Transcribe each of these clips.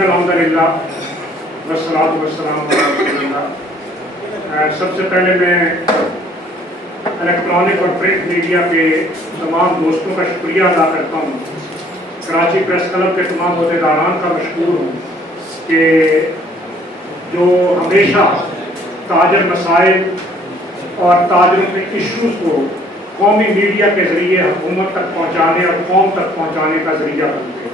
الحمدللہ والصلاۃ والسلام علی رسول اللہ۔ سب سے پہلے میں الیکٹرانک اور پرنٹ میڈیا کے تمام دوستوں کا شکریہ ادا کرتا ہوں، کراچی پریس کلب کے تمام عہدیداران کا مشکور ہوں کہ جو ہمیشہ تاجر مسائل اور تاجروں کے ایشوز کو قومی میڈیا کے ذریعے حکومت تک پہنچانے اور قوم تک پہنچانے کا ذریعہ بنتے ہیں۔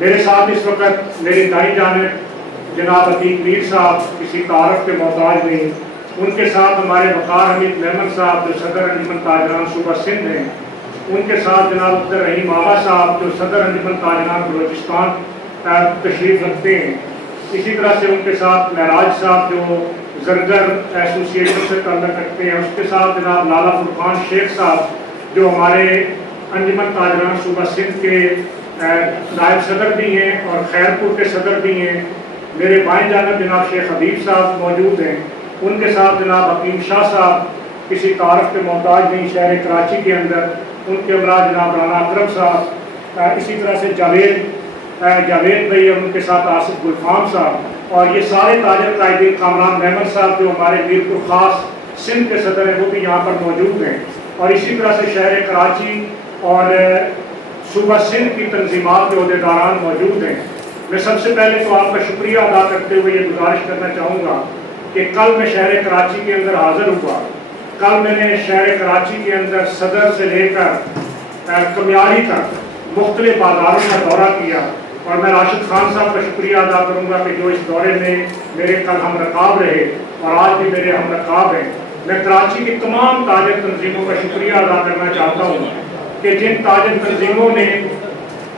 میرے ساتھ اس وقت میری دائیں جانب جناب عتیق میر صاحب کسی تعارف کے محتاج نہیں، ان کے ساتھ ہمارے وقار حمید محمد صاحب جو صدر انجمن تاجران صوبہ سندھ ہیں، ان کے ساتھ جناب عبدالرحیم آغا صاحب جو صدر انجمن تاجران بلوچستان تشریف رکھتے ہیں، اسی طرح سے ان کے ساتھ معراج صاحب جو زرگر ایسوسی ایشن سے تعلق رکھتے ہیں، اس کے ساتھ جناب لالا فرقان شیخ صاحب جو ہمارے انجمن تاجران صوبہ سندھ کے نائب صدر بھی ہیں اور خیرپور کے صدر بھی ہیں، میرے بائیں جانب جناب شیخ حبیب صاحب موجود ہیں، ان کے ساتھ جناب حکیم شاہ صاحب کسی تعارف کے محتاج نہیں شہر کراچی کے اندر، ان کے ہمراہ جناب رانا اکرم صاحب، اسی طرح سے جاوید بھائی اور ان کے ساتھ آصف گلفام صاحب، اور یہ سارے تاجر قائدین کامران محمد صاحب جو ہمارے میرپور خاص سندھ کے صدر ہیں وہ بھی یہاں پر موجود ہیں، اور اسی طرح سے شہر کراچی اور صوبہ سندھ کی تنظیمات کے عہدیداران موجود ہیں۔ میں سب سے پہلے تو آپ کا شکریہ ادا کرتے ہوئے یہ گزارش کرنا چاہوں گا کہ کل میں شہر کراچی کے اندر حاضر ہوا۔ کل میں نے شہر کراچی کے اندر صدر سے لے کر کمیاری تک مختلف بازاروں کا دورہ کیا، اور میں راشد خان صاحب کا شکریہ ادا کروں گا کہ جو اس دورے میں میرے کل ہم رکاب رہے اور آج بھی میرے ہم رکاب ہیں۔ میں کراچی کی تمام تاجر تنظیموں کا شکریہ ادا کرنا چاہتا ہوں کہ جن تاجر تنظیموں نے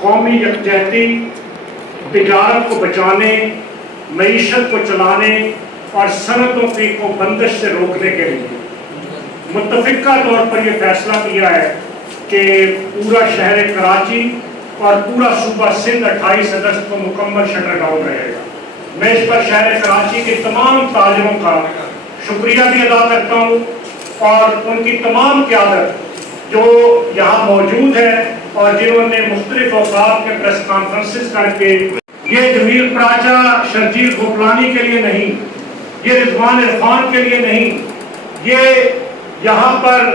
قومی یکجہتی، تجارت کو بچانے، معیشت کو چلانے اور صنعتوں کو بندش سے روکنے کے لیے متفقہ طور پر یہ فیصلہ کیا ہے کہ پورا شہر کراچی اور پورا صوبہ سندھ 28 اگست کو مکمل شٹر ڈاؤن رہے گا۔ میں اس پر شہر کراچی کے تمام تاجروں کا شکریہ بھی ادا کرتا ہوں اور ان کی تمام قیادت جو یہاں موجود ہے اور جنہوں نے مختلف اوقات کے پریس کانفرنسز کر کے یہ جمیل پراچا شرجیل گوپلانی کے لیے نہیں، یہ رضوان عرفان کے لیے نہیں، یہ یہاں پر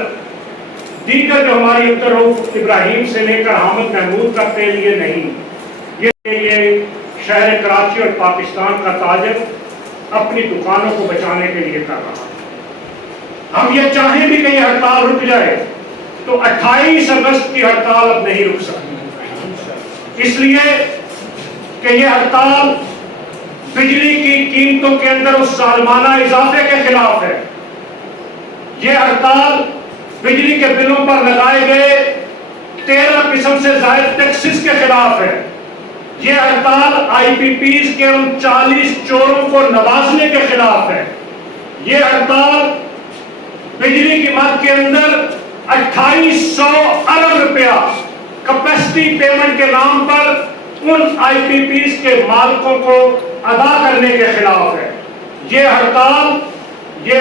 دیگر جو ہماری عبدالرؤف ابراہیم سے لے کر حامد محمود تک کے لیے نہیں، یہ شہر کراچی اور پاکستان کا تاجر اپنی دکانوں کو بچانے کے لیے کر رہا ہے۔ ہم یہ چاہیں بھی کہ یہ ہڑتال رک جائے تو 28 اگست کی ہڑتال اب نہیں رک سکتی، اس لیے کہ یہ ہڑتال بجلی کی قیمتوں کے اندر اس ظالمانہ اضافے کے خلاف ہے، یہ ہڑتال بجلی کے بلوں پر لگائے گئے 13 قسم سے زائد ٹیکسز کے خلاف ہے، یہ ہڑتال آئی پی پیز کے ان 40 چوروں کو نوازنے کے خلاف ہے، یہ ہڑتال بجلی کی مد کے اندر 2800 ارب روپیہ کیپیسٹی پیمنٹ کے نام پر ان آئی پی پیز کے مالکوں کو ادا کرنے کے خلاف ہے۔ یہ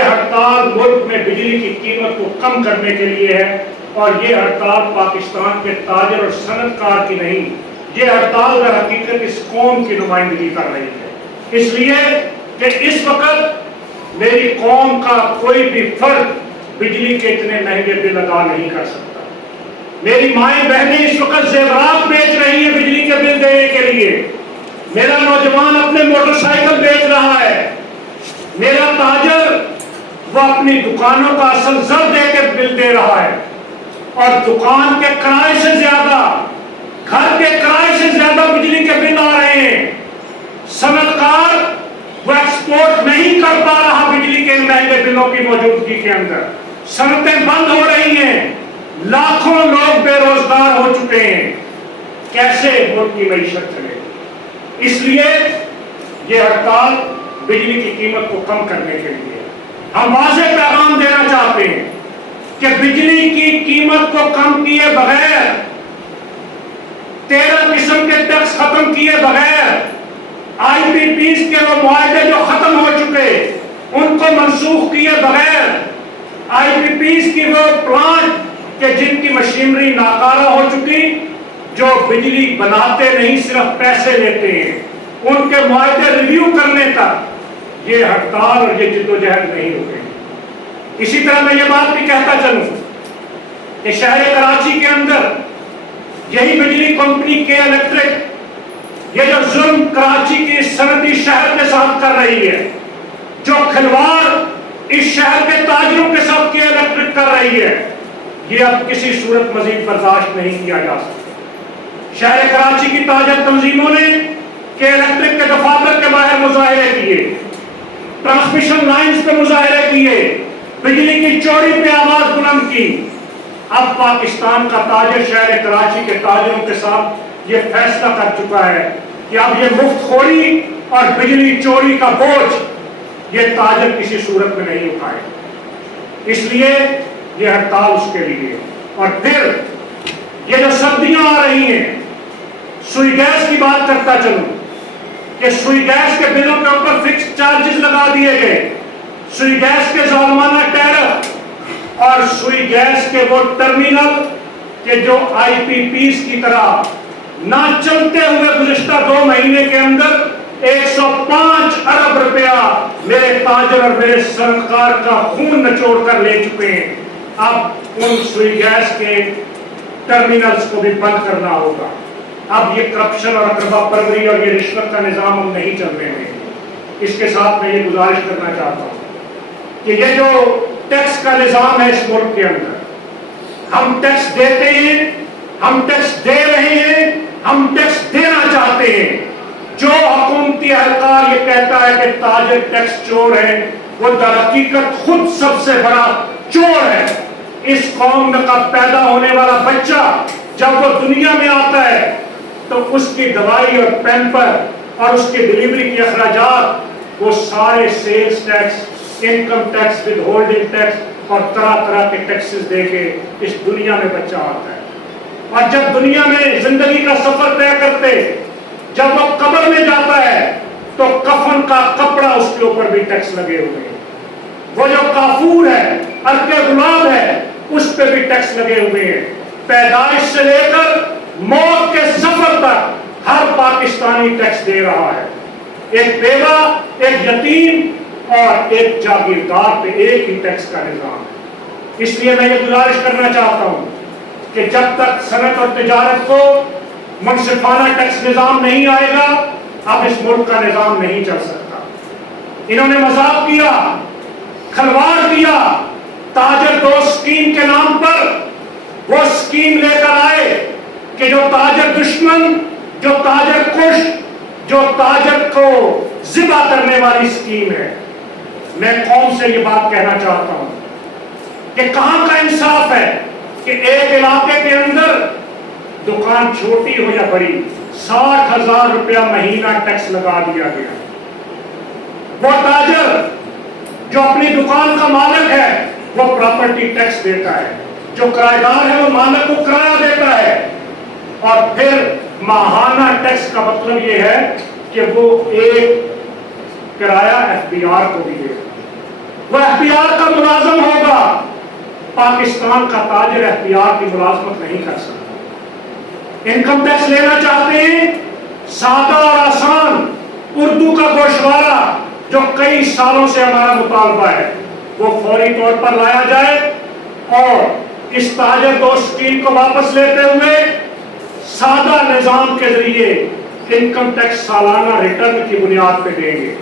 ہڑتال ملک میں بجلی کی قیمت کو کم کرنے کے لیے ہے، اور یہ ہڑتال پاکستان کے تاجر اور صنعت کار کی نہیں، یہ ہڑتال در حقیقت اس قوم کی نمائندگی کر رہی ہے، اس لیے کہ اس وقت میری قوم کا کوئی بھی فرد بجلی کے اتنے مہنگے بل ادا نہیں کر سکتا۔ میری مائیں بہنیں اس وقت زیورات بیچ رہی ہیں بجلی کے بل دینے کے لیے، میرا نوجوان اپنے موٹر سائیکل بیچ رہا ہے، میرا تاجر وہ اپنی دکانوں کا اصل زر دے کے بل دے رہا ہے، اور دکان کے کرائے سے زیادہ، گھر کے کرائے سے زیادہ بجلی کے بل آ رہے ہیں۔ صنعت کار وہ ایکسپورٹ نہیں کر پا رہا بجلی کے مہنگے بلوں کی موجودگی کے اندر، صنعتیں بند ہو رہی ہیں، لاکھوں لوگ بے روزگار ہو چکے ہیں، کیسے ملک کی معیشت چلے؟ اس لیے یہ ہڑتال بجلی کی قیمت کو کم کرنے کے لیے ہم واضح پیغام دینا چاہتے ہیں کہ بجلی کی قیمت کو کم کیے بغیر، 13 قسم کے ٹیکس ختم کیے بغیر، آئی پی پیز کے وہ معاہدے جو ختم ہو چکے ان کو منسوخ کیے بغیر، آئی پی پیز کی وہ پلانٹ کہ جن کی مشینری ناکارہ ہو چکی، جو بجلی بناتے نہیں صرف پیسے لیتے ہیں، ان کے معاہدے ریویو کرنے تک یہ ہڑتال اور یہ جدوجہد نہیں رکے گی۔ اسی طرح میں یہ بات بھی کہتا چلوں کہ شہر کراچی کے اندر یہی بجلی کمپنی کے الیکٹرک یہ جو ظلم کراچی کی صنعتی شہر کے ساتھ کر رہی ہے، جو کھلواڑ اس شہر کے تاجروں کے ساتھ کے الیکٹرک کر رہی ہے، یہ اب کسی صورت مزید برداشت نہیں کیا جا سکتا۔ شہر کراچی کی تاجر تنظیموں نے کہ الیکٹرک کے دفاتر کے باہر مظاہرے کیے، ٹرانسمیشن لائنز پہ مظاہرے کیے، بجلی کی چوری پہ آواز بلند کی۔ اب پاکستان کا تاجر شہر کراچی کے تاجروں کے ساتھ یہ فیصلہ کر چکا ہے کہ اب یہ مفت خوری اور بجلی چوری کا بوجھ یہ تاجر کسی صورت میں نہیں اٹھائے، اس لیے یہ ہڑتال اس کے لیے۔ اور پھر یہ جو سردیاں آ رہی ہیں، سوئی گیس کی بات کرتا چلوں کہ سوئی گیس کے بلوں کے اوپر فکس چارجز لگا دیے گئے، سوئی گیس کے ظالمانہ ٹیرف اور سوئی گیس کے وہ ٹرمینل کہ جو آئی پی پیز کی طرح نہ چلتے ہوئے گزشتہ 2 مہینے کے اندر 105 ارب روپیہ میرے تاجر اور میرے صنعتکار کا خون نچوڑ کر لے چکے ہیں۔ اب ان سوئی گیس کے ٹرمینلز کو بھی بند کرنا ہوگا۔ اب یہ کرپشن اور اقربا پروری اور یہ رشوت کا نظام ہم نہیں چلنے دیں گے۔ اس کے ساتھ میں یہ گزارش کرنا چاہتا ہوں کہ یہ جو ٹیکس کا نظام ہے اس ملک کے اندر، ہم ٹیکس دیتے ہیں، ہم ٹیکس دے رہے ہیں، ہم ٹیکس دینا چاہتے ہیں۔ جو حکومتی اہلکار یہ کہتا ہے کہ تاجر ٹیکس چور ہے، وہ در حقیقت خود سب سے بڑا چور ہے۔ اس قوم کا پیدا ہونے والا بچہ جب وہ دنیا میں آتا ہے تو اس کی دوائی اور پیمپر اور اس کی ڈلیوری کے اخراجات وہ سارے sales tax, income tax, withholding tax اور طرح طرح کے ٹیکسز دے کے اس دنیا میں بچہ آتا ہے۔ اور جب دنیا میں زندگی کا سفر طے کرتے، جب وہ قبر میں جاتا ہے تو کفن کا کپڑا اس کے اوپر بھی ٹیکس لگے ہوئے ہیں۔ وہ جو کافور ہے، عرق گلاب ہے، اس پہ بھی ٹیکس لگے ہوئے ہیں۔ پیدائش سے لے کر موت کے سفر تک ہر پاکستانی ٹیکس دے رہا ہے۔ ایک بیوہ، ایک یتیم اور ایک جاگیردار پہ ایک ہی ٹیکس کا نظام ہے۔ اس لیے میں یہ گزارش کرنا چاہتا ہوں کہ جب تک صنعت اور تجارت کو منصفانہ ٹیکس نظام نہیں آئے گا، اب اس ملک کا نظام نہیں چل سکتا۔ انہوں نے مذاق کیا، کھلواڑ کیا، تاجر دوست اسکیم کے نام پر وہ اسکیم لے کر آئے کہ جو تاجر دشمن، جو تاجر کش، جو تاجر کو ذبح کرنے والی اسکیم ہے۔ میں قوم سے یہ بات کہنا چاہتا ہوں کہ کہاں کا انصاف ہے کہ ایک علاقے کے اندر دکان چھوٹی ہو یا بڑی 60,000 روپیہ مہینہ ٹیکس لگا دیا گیا۔ وہ تاجر جو اپنی دکان کا مالک ہے وہ پراپرٹی ٹیکس دیتا ہے، جو کرایہ دار ہے وہ مالک کو کرایہ دیتا ہے، اور پھر ماہانہ ٹیکس کا مطلب یہ ہے کہ وہ ایک کرایہ ایف بی آر کو بھی دے گا۔ وہ ایف بی آر کا ملازم ہوگا۔ پاکستان کا تاجر ایف بی آر کی ملازمت نہیں کر سکتا۔ انکم ٹیکس لینا چاہتے ہیں، سادہ اور آسان اردو کا گوشوارہ جو کئی سالوں سے ہمارا مطالبہ ہے وہ فوری طور پر لایا جائے، اور اس تاجر دوست اسکیم کو واپس لیتے ہوئے سادہ نظام کے ذریعے انکم ٹیکس سالانہ ریٹرن کی بنیاد پہ دیں گے۔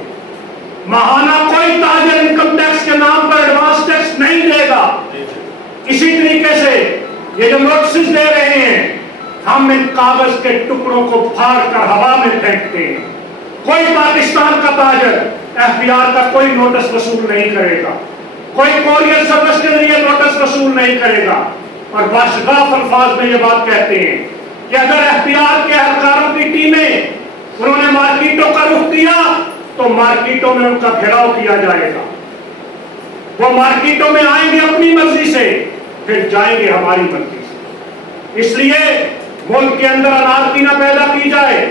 ماہانہ کوئی تاجر انکم ٹیکس کے نام پر ایڈوانس ٹیکس نہیں دے گا۔ اسی طریقے سے یہ جو نوٹسز دے رہے ہیں، ہم ان کاغذ کے ٹکڑوں کو پھاڑ کر ہوا میں پھینکتے ہیں۔ کوئی پاکستان کا تاجر ایف بی آر کا کوئی نوٹس وصول نہیں کرے گا، کوئی کوریئر سروس کے ذریعے نوٹس وصول نہیں کرے گا۔ اور باشگاف الفاظ میں یہ بات کہتے ہیں کہ اگر ایف بی آر کے اہلکاروں کی ٹیمیں انہوں نے مارکیٹوں کا رخ کیا تو مارکیٹوں میں ان کا گھیراؤ کیا جائے گا۔ وہ مارکیٹوں میں آئیں گے اپنی مرضی سے، پھر جائیں گے ہماری مرضی سے۔ اس لیے ملک کے اندر انارکی نہ پیدا کی جائے،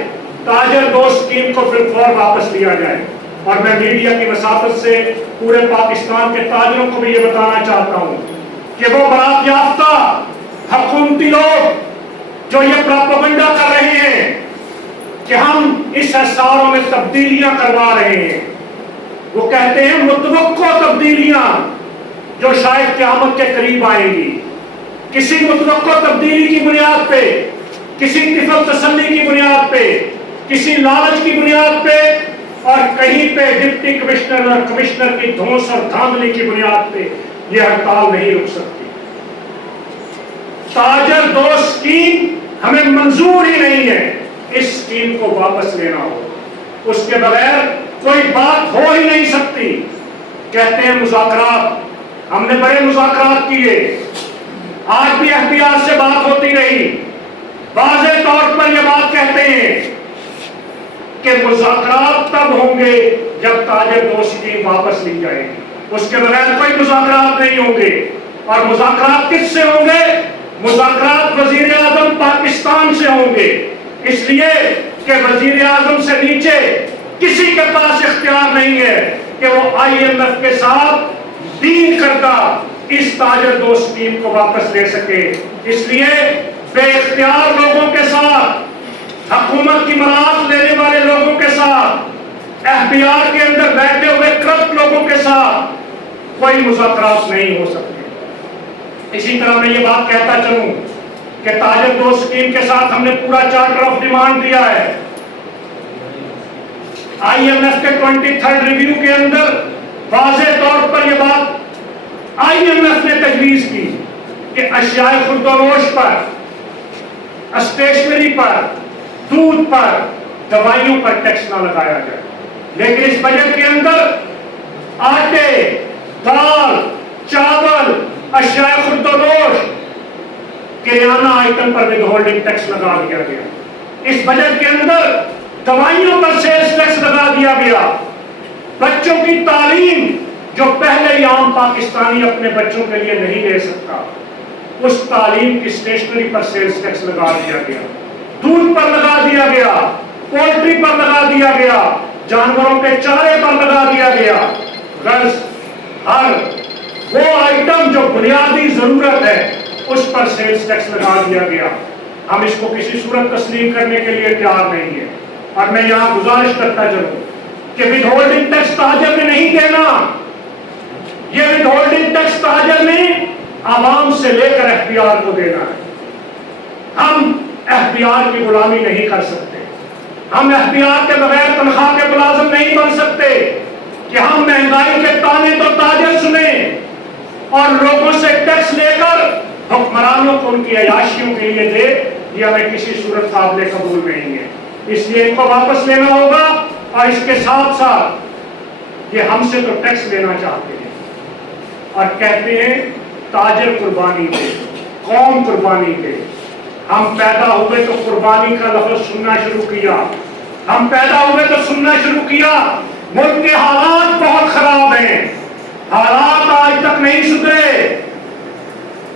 تاجر دوست اسکیم کو پھر فور واپس لیا جائے۔ اور میں میڈیا کی وساطت سے پورے پاکستان کے تاجروں کو بھی یہ بتانا چاہتا ہوں کہ وہ برات یافتہ حکومتی لوگ جو یہ پروپیگنڈا کر رہے ہیں کہ ہم اس اسعاروں میں تبدیلیاں کروا رہے ہیں. وہ کہتے ہیں متوقع تبدیلیاں جو شاید قیامت کے قریب آئیں گی. کسی متوقع تبدیلی کی بنیاد پہ، کسی طفل تسلی کی بنیاد پہ، کسی لالچ کی بنیاد پہ، اور کہیں پہ ڈپٹی کمشنر اور کمشنر کی دھونس اور دھاندلی کی بنیاد پہ یہ ہڑتال نہیں رک سکتی. تاجر دوست اسکیم ہمیں منظور ہی نہیں ہے. اس اسکیم کو واپس لینا ہو، اس کے بغیر کوئی بات ہو ہی نہیں سکتی. کہتے ہیں مذاکرات، ہم نے بڑے مذاکرات کیے، آج بھی ایف بی آر سے بات ہوتی رہی. واضح طور پر یہ بات کہتے ہیں کہ مذاکرات تب ہوں گے جب تاجر دوست اسکیم واپس لی جائے گی. اس کے بغیر کوئی مذاکرات نہیں ہوں گے. اور مذاکرات کس سے ہوں گے؟ مذاکرات وزیر اعظم پاکستان سے ہوں گے. اس لیے کہ وزیر اعظم سے نیچے کسی کے پاس اختیار نہیں ہے کہ وہ آئی ایم ایف کے ساتھ ڈیل کردہ اس تاجر دوست اسکیم کو واپس لے سکے. اس لیے بے اختیار لوگوں کے ساتھ، حکومت کی مراعات لینے والے لوگوں کے ساتھ، ایف بی آر کے اندر بیٹھے ہوئے کرپٹ لوگوں کے ساتھ کوئی مذاکرات نہیں ہو سکتے. اسی طرح میں یہ بات کہتا چلوں کہ تاجر دوست اسکیم کے ساتھ ہم نے پورا چارٹر آف ڈیمانڈ دیا ہے. آئی ایم ایف کے 23rd ریویو کے اندر واضح طور پر یہ بات آئی ایم ایف نے تجویز کی کہ اشیاء خوردونوش پر، اسٹیشنری پر، دودھ پر، دوائیوں پر ٹیکس نہ لگایا جائے. لیکن اس بجٹ کے اندر آٹے، دال، چاول، اشیاء خوردونوش، کریانہ آئٹم پر ود ہولڈنگ ٹیکس لگا دیا گیا. اس بجٹ کے اندر دوائیوں پر سیلز ٹیکس لگا دیا گیا. بچوں کی تعلیم جو پہلے ہی عام پاکستانی اپنے بچوں کے لیے نہیں لے سکتا، اس تعلیم کی اسٹیشنری پر سیلز ٹیکس لگا دیا گیا. دودھ پر لگا دیا گیا، پولٹری پر لگا دیا گیا، جانوروں کے چارے پر لگا دیا گیا. غرض ہر وہ آئٹم جو بنیادی ضرورت ہے اس پر سیلز ٹیکس لگا دیا گیا. ہم اس کو کسی صورت تسلیم کرنے کے لیے تیار نہیں ہے. اور میں یہاں گزارش کرتا چلوں کہ ود ہولڈنگ ٹیکس تاجر نے نہیں دینا. یہ ود ہولڈنگ ٹیکس تاجر نے عوام سے لے کر ایف بی آر کو دینا ہے. ہم ایف بی آر کی غلامی نہیں کر سکتے. ہم ایف بی آر کے بغیر تنخواہ کے ملازم نہیں بن سکتے کہ ہم مہنگائی کے تانے تو تاجر سنیں اور لوگوں سے ٹیکس لے کر حکمرانوں کو ان کی عیاشیوں کے لیے دے. یہ ہمیں کسی صورت قابل قبول نہیں ہے. اس لیے ان کو واپس لینا ہوگا. اور اس کے ساتھ ساتھ یہ ہم سے تو ٹیکس لینا چاہتے ہیں اور کہتے ہیں تاجر قربانی دے، قوم قربانی دے. ہم پیدا ہوئے تو قربانی کا لفظ سننا شروع کیا. ہم پیدا ہوئے تو سننا شروع کیا. ملک کے حالات بہت خراب ہیں، حالات آج تک نہیں سدھرے.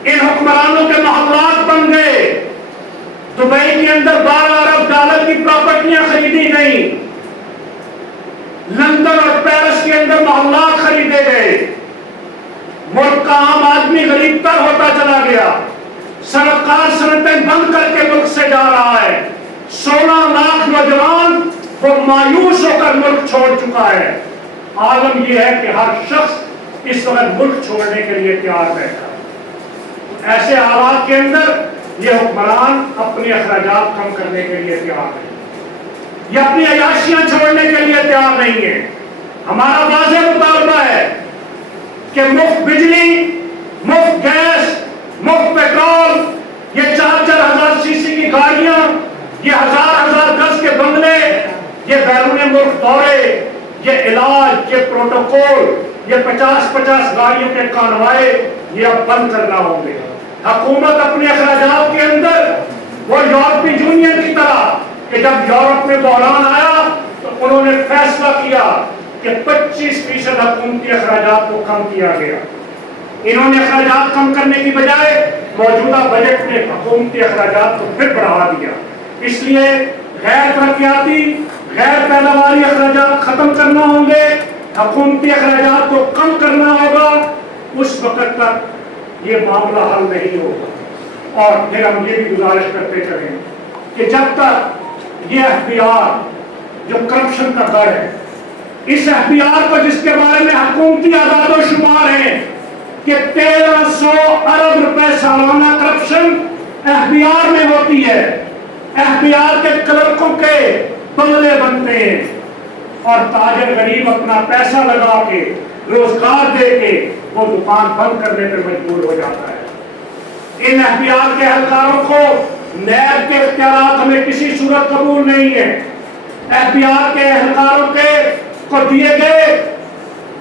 ان حکمرانوں کے محلات بن گئے. دبئی کے اندر 12 ارب ڈالر کی پراپرٹیاں خریدی گئیں. لندن اور پیرس کے اندر محلات خریدے گئے. ملک کا عام آدمی غریب تر ہوتا چلا گیا. صنعتکار صنعتیں بند کر کے ملک سے جا رہا ہے. 16 لاکھ نوجوان وہ مایوس ہو کر ملک چھوڑ چکا ہے. عالم یہ ہے کہ ہر شخص اس وقت ملک چھوڑنے کے لیے تیار بیٹھا. ایسے حالات کے اندر یہ حکمران اپنے اخراجات کم کرنے کے لیے تیار ہیں. یہ اپنی عیاشیاں چھوڑنے کے لیے تیار نہیں ہے. ہمارا واضح مطالبہ ہے کہ مفت بجلی، مفت گیس، مفت پیٹرول، یہ 4-4 ہزار سی سی کی گاڑیاں، یہ 1000 گز کے بنگلے، یہ بیرون ملک دورے، یہ علاج، یہ پروٹوکول، یہ 50 گاڑیوں کے کانوائے، یہ اب بند کرنا ہوں گے. حکومت اپنے اخراجات کے اندر وہ یورپی یونین کی طرح کہ جب یورپ میں بحران آیا تو انہوں نے فیصلہ کیا کہ 25% حکومتی اخراجات کو کم کیا گیا. انہوں نے اخراجات کم کرنے کی بجائے موجودہ بجٹ میں حکومتی اخراجات کو پھر بڑھا دیا. اس لیے غیر ترقیاتی، غیر پیداواری اخراجات ختم کرنا ہوں گے، حکومتی اخراجات کو کم کرنا ہوگا. اس وقت تک یہ معاملہ حل نہیں ہوگا. اور پھر ہم یہ بھی گزارش کرتے چلیں کہ جب تک یہ FBR جو کرپشن کا گڑھ ہے، اس FBR کو جس کے بارے میں حکومتی اعداد و شمار ہیں کہ 1300 ارب روپے سالانہ کرپشن FBR میں ہوتی ہے، FBR کے کلرکوں کے بنگلے بنتے ہیں اور تاجر غریب اپنا پیسہ لگا کے روزگار دے کے وہ دکان بند کرنے پر مجبور ہو جاتا ہے۔ ان FBR کے اہلکاروں کو نیب کے اختیارات ہمیں کسی صورت قبول نہیں ہے۔ FBR کے اہلکاروں کو دیے گئے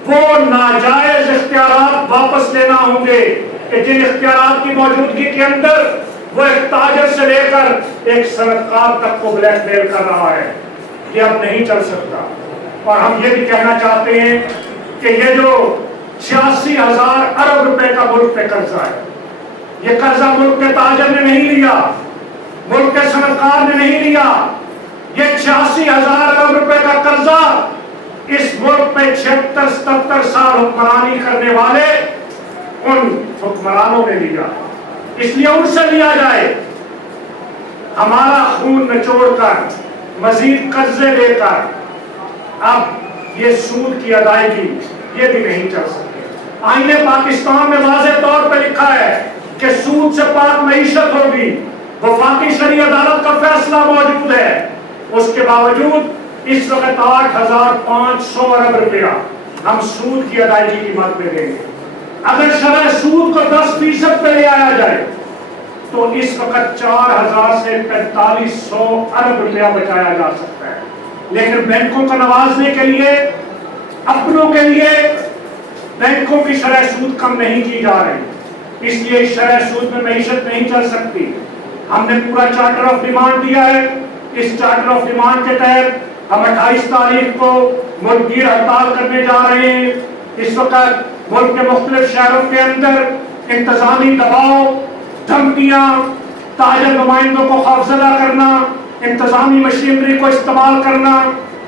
وہ ناجائز اختیارات واپس لینا ہوں گے کہ جن اختیارات کی موجودگی کے اندر وہ ایک تاجر سے لے کر ایک صنعت کار تک کو بلیک میل کر رہا ہے، یہ اب نہیں چل سکتا۔ اور ہم یہ بھی کہنا چاہتے ہیں کہ یہ جو 86,000 ارب روپے کا ملک پہ قرضہ ہے، یہ قرضہ ملک کے تاجر نے نہیں لیا، ملک کے صنعت کار نے نہیں لیا، یہ 86,000 ارب روپے کا قرضہ اس ملک پہ 76-77 سال حکمرانی کرنے والے ان حکمرانوں نے لیا، اس لیے ان سے لیا جائے۔ ہمارا خون نچوڑ کر مزید قرضے لے کر اب یہ سود کی ادائیگی یہ بھی نہیں چل سکتی۔ آئین پاکستان میں واضح طور پہ لکھا ہے کہ سود سے پاک معیشت ہوگی، وفاقی شرعی عدالت کا فیصلہ موجود ہے، اس کے باوجود اس وقت 8,500 ارب روپیہ ہم سود کی ادائیگی کی مد میں دیں گے۔ اگر شرح سود کو 10% پہ لے آیا جائے تو اس وقت 4,000 سے 4,500 ارب روپیہ بچایا جا سکتا ہے، لیکن بینکوں کو نوازنے کے لیے، اپنوں کے لیے بینکوں کی شرح سود کم نہیں کی جا رہی، اس لیے اس شرح سود میں معیشت نہیں چل سکتی۔ ہم نے پورا چارٹر آف ڈیمانڈ دیا ہے، اس چارٹر آف ڈیمانڈ کے تحت ہم 28 تاریخ کو ملک گیر ہڑتال کرنے جا رہے ہیں۔ اس وقت ملک کے مختلف شہروں کے اندر انتظامی دباؤ، دھمکیاں، تاجر نمائندوں کو خوفزدہ کرنا، انتظامی مشینری کو استعمال کرنا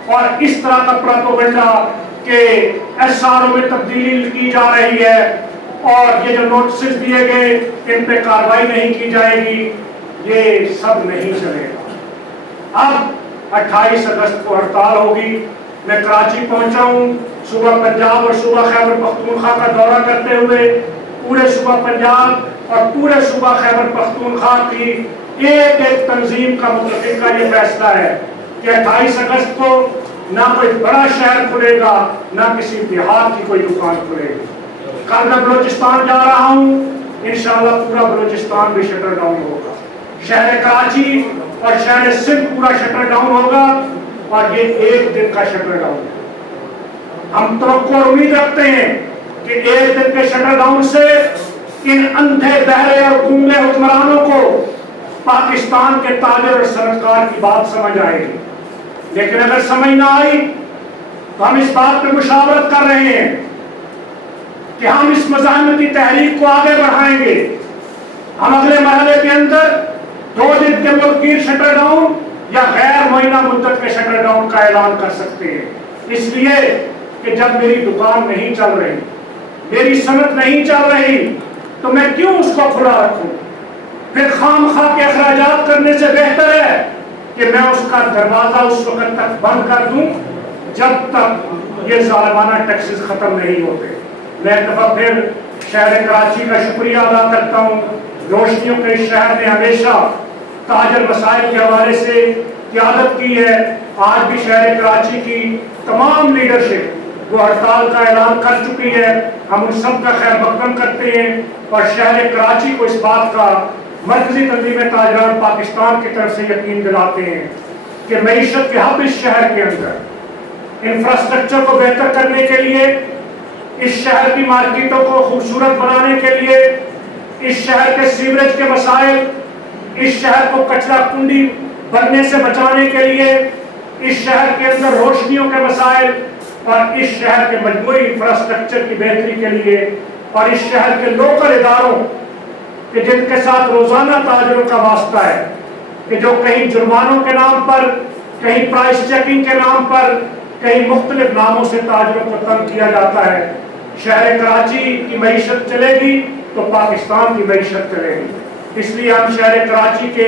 اور اس طرح کا پروپیگنڈا کہ SRO میں تبدیلی کی جا رہی ہے اور یہ جو نوٹسز دیے گئے ان پہ کارروائی نہیں کی جائے گی، یہ سب نہیں چلے گا۔ اب 28 اگست کو ہڑتال ہوگی۔ میں کراچی پہنچا ہوں صوبہ پنجاب اور صوبہ خیبر پختونخوا کا دورہ کرتے ہوئے، پورے صوبہ پنجاب اور پورے صوبہ خیبر پختونخوا کی ایک ایک تنظیم کا متفقہ یہ فیصلہ ہے کہ 28 اگست کو نہ کوئی بڑا شہر کھلے گا، نہ کسی دیہات کی کوئی دکان کھلے گی۔ کل میں بلوچستان جا رہا ہوں، انشاءاللہ پورا بلوچستان بھی شٹر ڈاؤن ہوگا، شہر کراچی اور شہر سندھ پورا شٹر ڈاؤن ہوگا اور یہ ایک دن کا شٹر ڈاؤن ہے۔ ہم توقع اور امید رکھتے ہیں کہ ایک دن کے شٹر ڈاؤن سے ان اندھے بہرے اور گونگے حکمرانوں کو پاکستان کے تاجر اور صنعتکار کی بات سمجھ آئے گی، لیکن اگر سمجھ نہ آئی تو ہم اس بات پہ مشاورت کر رہے ہیں کہ ہم اس مزاحمتی تحریک کو آگے بڑھائیں گے۔ ہم اگلے مرحلے کے اندر 2 دن کے ملک گیر شٹر ڈاؤن یا غیر معینہ مدت کے شٹر ڈاؤن کا اعلان کر سکتے ہیں، اس لیے کہ جب میری دکان نہیں چل رہی، میری صنعت نہیں چل رہی تو میں کیوں اس کو کھلا رکھوں؟ پھر خام خواہ کے اخراجات کرنے سے بہتر ہے کہ میں اس کا دروازہ اس وقت تک بند کر دوں جب تک یہ ظالمانہ ٹیکسز ختم نہیں ہوتے۔ میں ایک دفعہ پھر شہر کراچی کا شکریہ ادا کرتا ہوں۔ روشنیوں کے اس شہر نے ہمیشہ تاجر مسائل کے حوالے سے قیادت کی ہے۔ آج بھی شہر کراچی کی تمام لیڈرشپ وہ ہڑتال کا اعلان کر چکی ہے، ہم ان سب کا خیر مقدم کرتے ہیں اور شہر کراچی کو اس بات کا مرکزی تنظیم تاجران پاکستان کی طرف سے یقین دلاتے ہیں کہ معیشت کے ہب اس شہر کے اندر انفراسٹرکچر کو بہتر کرنے کے لیے، اس شہر کی مارکیٹوں کو خوبصورت بنانے کے لیے، اس شہر کے سیوریج کے مسائل، اس شہر کو کچرا کنڈی بننے سے بچانے کے لیے، اس شہر کے اندر روشنیوں کے مسائل اور اس شہر کے مجموعی انفراسٹرکچر کی بہتری کے لیے اور اس شہر کے لوکل اداروں کہ جن کے ساتھ روزانہ تاجروں کا واسطہ ہے، کہ جو کہیں جرمانوں کے نام پر، کہیں پرائس چیکنگ کے نام پر، کہیں مختلف ناموں سے تاجروں کو تنگ کیا جاتا ہے۔ شہر کراچی کی معیشت چلے گی تو پاکستان کی معیشت چلے گی۔ اس لیے ہم شہر کراچی کے